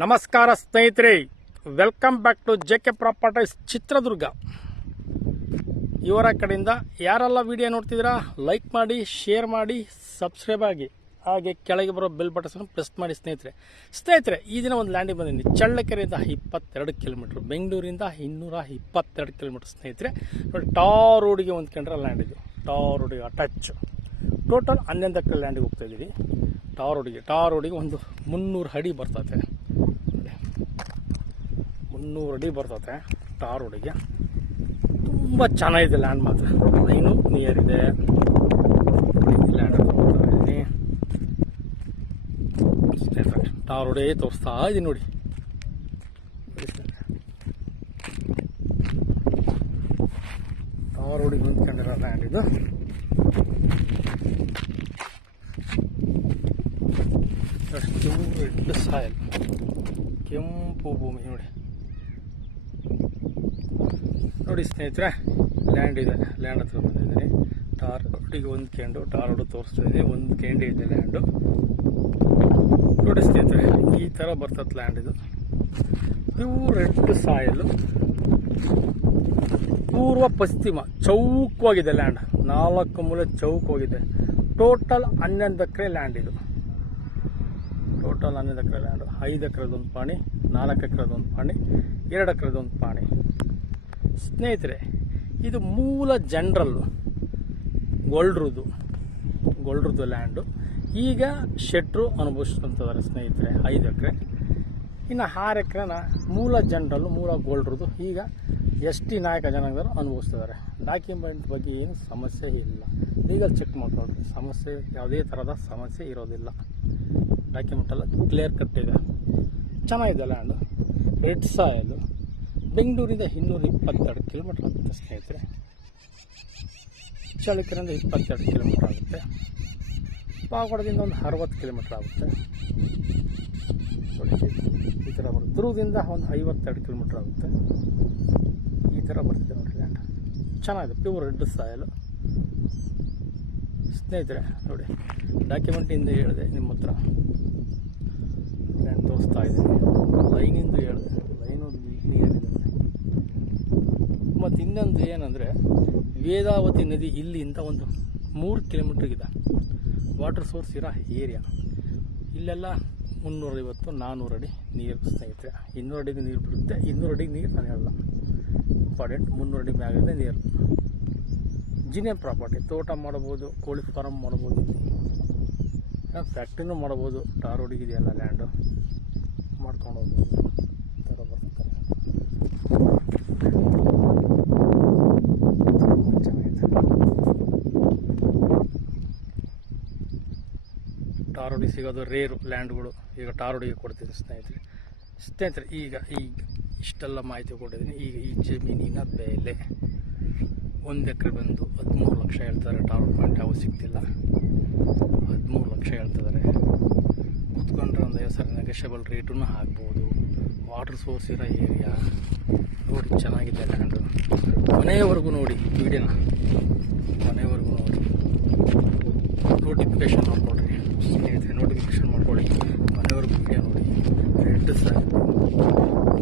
ನಮಸ್ಕಾರ ಸ್ನೇಹಿತರೆ, welcome back to JK properties Chitradurga. ಇವರ ಕಡೆಯಿಂದ ಯಾರೆಲ್ಲ ವಿಡಿಯೋ ನೋಡ್ತಿದ್ದೀರಾ ಲೈಕ್ ಮಾಡಿ, ಶೇರ್ ಮಾಡಿ, ಸಬ್ಸ್ಕ್ರೈಬ್ ಆಗಿ, ಹಾಗೆ ಕೆಳಗೆ ಬರೋ ಬೆಲ್ ಬಟನ್ ಪ್ರೆಸ್ ಮಾಡಿ. ಸ್ನೇಹಿತರೆ ಈ ದಿನ ಒಂದು ಲ್ಯಾಂಡಿಗೆ ಬಂದಿದ್ದೀನಿ. ಚಳ್ಳಕೆರೆಯಿಂದ 22 ಕಿಲೋಮೀಟ್ರ್, ಬೆಂಗಳೂರಿಂದ 222 ಕಿಲೋಮೀಟ್ರ್. ಸ್ನೇಹಿತರೆ ನೋಡಿ, ಟಾರ್ ರೋಡಿಗೆ ಹೊಂದ್ಕೊಂಡ್ರೆ ಲ್ಯಾಂಡ್ ಇದು. ಟಾರ್ ರೋಡಿಗೆ ಅಟ್ಯಾಚ್ ಟೋಟಲ್ 11 ಎಕರೆ ಲ್ಯಾಂಡಿಗೆ ಹೋಗ್ತಾ ಇದ್ದೀವಿ. ಟಾರ್ ರೋಡಿಗೆ ಒಂದು 300 ಅಡಿ ಬರ್ತದೆ. 300 ಅಡಿ ಬರ್ತದೆ ಟಾರ್ ರೋಡಿಗೆ. ತುಂಬ ಚೆನ್ನಾಗಿದೆ ಲ್ಯಾಂಡ್ ಮಾತ್ರ. ಲೈನು ನಿಯರ್ ಇದೆ. ಲ್ಯಾಂಡ್ ಟಾರ್ ರೋಡೇ ತೋರಿಸ್ತಾ ಇದ್ದೀನಿ ನೋಡಿ. ಟಾರ್ ರೋಡಿಗೆ ಹೊಂದ್ಕೊಂಡಿರೋ ಲ್ಯಾಂಡ್ ಇದು. ರೆಡ್ ಸಾಯಿಲ್, ಕೆಂಪು ಭೂಮಿ ನೋಡಿ ಸ್ನೇಹಿತರೆ. ಲ್ಯಾಂಡ್ ಇದೆ, ಲ್ಯಾಂಡ್ ಹತ್ರ ಬಂದಿದ್ದೀನಿ. ಟಾರ್ ರೋಡಿಗೆ ಹೊಂದ್ಕೊಂಡು ಟಾರ್ ರೋಡ್ ತೋರಿಸ್ತಾ ಇದೆ. ಹೊಂದ್ಕೊಂಡು ಇದೆ ಲ್ಯಾಂಡು ನೋಡಿ ಸ್ನೇಹಿತರೆ. ಈ ಥರ ಬರ್ತದೆ ಲ್ಯಾಂಡ್ ಇದು. ಪ್ಯೂರ್ ರೆಡ್ ಸಾಯಿಲು, ಪೂರ್ವ ಪಶ್ಚಿಮ ಚೌಕವಾಗಿದೆ ಲ್ಯಾಂಡ್. 4 ಮೂಲೆ ಚೌಕವಾಗಿದೆ. ಟೋಟಲ್ 11 ಎಕರೆ ಲ್ಯಾಂಡ್ ಇದು. ಟೋಟಲ್ 11 ಎಕರೆ ಲ್ಯಾಂಡು. 5 ಎಕರೆದೊಂದು ಪಾಣಿ, 4 ಎಕರೆದೊಂದು ಪಾಣಿ, 2 ಎಕರೆದೊಂದು ಪಾಣಿ. ಸ್ನೇಹಿತರೆ ಇದು ಮೂಲ ಜನರಲ್ಲು ಗೊಲ್ಡ್ರದ್ದು ಲ್ಯಾಂಡು. ಈಗ ಶೆಟ್ರು ಅನುಭವಿಸ್ಕೊಂತಿದ್ದಾರೆ ಸ್ನೇಹಿತರೆ 5 ಎಕರೆ. ಇನ್ನು 6 ಎಕರೆನ ಮೂಲ ಜನರಲ್ಲು, ಮೂಲ ಗೋಲ್ಡ್ರದ್ದು ಈಗ ST ನಾಯಕ ಜನಾಂಗದವರು ಅನುಭವಿಸ್ತಿದ್ದಾರೆ. ಡಾಕ್ಯುಮೆಂಟ್ ಬಗ್ಗೆ ಏನು ಸಮಸ್ಯೆ ಇಲ್ಲ. ಲೀಗಲ್ ಚೆಕ್ ಮಾಡ್ಕೊಳ್ರಿ, ಸಮಸ್ಯೆ ಯಾವುದೇ ಥರದ ಸಮಸ್ಯೆ ಇರೋದಿಲ್ಲ. ಡಾಕ್ಯುಮೆಂಟ್ ಎಲ್ಲ ಕ್ಲಿಯರ್ ಕಟ್ ಇದೆ. ಚೆನ್ನಾಗಿದೆ ಲ್ಯಾಂಡು. Red soil. ಬೆಂಗಳೂರಿಂದ 222 ಕಿಲೋಮೀಟ್ರ್ ಆಗುತ್ತೆ ಸ್ನೇಹಿತರೆ. ಚಳ್ಳಕೆರೆಯಿಂದ 22 ಕಿಲೋಮೀಟ್ರ್ ಆಗುತ್ತೆ. ಪಾವಗಡದಿಂದ ಒಂದು 60 ಕಿಲೋಮೀಟ್ರ್ ಆಗುತ್ತೆ. ಈ ಥರ ಬರುತ್ತೆ. ದುರ್ಗದಿಂದ ಒಂದು 52 ಕಿಲೋಮೀಟ್ರ್ ಆಗುತ್ತೆ. ಈ ಥರ ಬರ್ತಿದೆ ನೋಡಿ ಲ್ಯಾಂಡ್. ಚೆನ್ನಾಗಿದೆ, ಪ್ಯೂರ್ ರೆಡ್ ಸಾಯಿಲು ಸ್ನೇಹಿತರೆ. ನೋಡಿ ಡಾಕ್ಯುಮೆಂಟಿಂದ ಹೇಳಿದೆ ನಿಮ್ಮ ಹತ್ರ ಲ್ಯಾಂಡ್ ತೋರಿಸ್ತಾ ಇದ್ದೀನಿ. ಲೈನಿಂದು ಹೇಳಿದೆ, ಲೈನು ನೀರಿದೆ. ಮತ್ತು ಇನ್ನೊಂದು ಏನಂದರೆ, ವೇದಾವತಿ ನದಿ ಇಲ್ಲಿಂದ ಒಂದು 3 ಕಿಲೋಮೀಟ್ರಿಗಿದೆ. ವಾಟರ್ ಸೋರ್ಸ್ ಇರೋ ಏರಿಯಾ. ಇಲ್ಲೆಲ್ಲ 350-400 ಅಡಿ ನೀರು ಸ್ನೇಹಿತರೆ. 200 ಅಡಿಗೆ ನೀರು ಬಿಡುತ್ತೆ. 200 ಅಡಿಗೆ ನೀರು ನಾನು ಹೇಳಲ್ಲ, ಇಂಪಾರ್ಟೆಂಟ್. 300 ಅಡಿ ಮ್ಯಾಗಿದೆ ನೀರು. ಜಿನಿಯನ್ ಪ್ರಾಪರ್ಟಿ. ತೋಟ ಮಾಡ್ಬೋದು, ಕೋಳಿ ಫಾರಮ್ ಮಾಡ್ಬೋದು, ಫ್ಯಾಕ್ಟ್ರಿನೂ ಮಾಡ್ಬೋದು. ಟಾರ್ ರೋಡಿಗೆ ಇದೆಯಲ್ಲ ಲ್ಯಾಂಡು, ಮಾಡ್ಕೊಂಡು ಹೋಗ್ಬೋದು. ಥರ ಬರ್ತಾರೆ. ಚೆನ್ನಾಗಿದೆ. ಟಾರ್ ರೋಡಿಗೆ ಸಿಗೋದು ರೇರು ಲ್ಯಾಂಡ್ಗಳು. ಈಗ ಟಾರ್ ರೋಡಿಗೆ ಕೊಡ್ತೀನಿ ಸ್ನೇಹಿತರೆ. ಈಗ ಇಷ್ಟೆಲ್ಲ ಮಾಹಿತಿ ಕೊಟ್ಟಿದ್ದೀನಿ. ಈಗ ಈ ಜಮೀನಿನ ಬೆಲೆ 1 ಎಕರೆ ಬಂದು 13 ಲಕ್ಷ ಹೇಳ್ತಾರೆ. ಟಾರ್ ರೋಡ್ ಪಾಯಿಂಟ್ ಯಾವ ಸಿಗ್ತಿಲ್ಲ. 13 ಲಕ್ಷ ಹೇಳ್ತಿದ್ದಾರೆ. ಕೂತ್ಕೊಂಡ್ರೆ ಒಂದು 50 ಸಾವಿರ ನೆಗೋಷಿಯಬಲ್ ರೇಟನ್ನು ಹಾಕ್ಬೋದು. ವಾಟರ್ ಸೋರ್ಸ್ ಇರೋ ಏರಿಯಾ ನೋಡಿ. ಚೆನ್ನಾಗಿದೆ ಲ್ಯಾಂಡು. ಮನೆಯವರೆಗೂ ನೋಡಿ ವಿಡಿಯೋನ, ಮನೆಯವರೆಗೂ ನೋಡಿ. ನೋಟಿಫಿಕೇಷನ್ ಮಾಡ್ಕೊಳ್ರಿ ಸ್ನೇಹಿತರೆ, ನೋಟಿಫಿಕೇಷನ್ ಮಾಡ್ಕೊಳ್ಳಿ. ಮನೆಯವರೆಗೂ ವಿಡಿಯೋ ನೋಡಿ. ರೆಡ್ ಸಾಯಿಲ್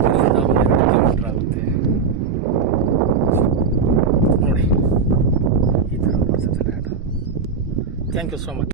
ಇಲ್ಲಿಂದ ಒಂದು 2 ಕಿಲೋಮೀಟ್ರ್ ಆಗುತ್ತೆ ನೋಡಿ. ಈ ಥರ ಬರ್ತದೆ land. Thank you so much.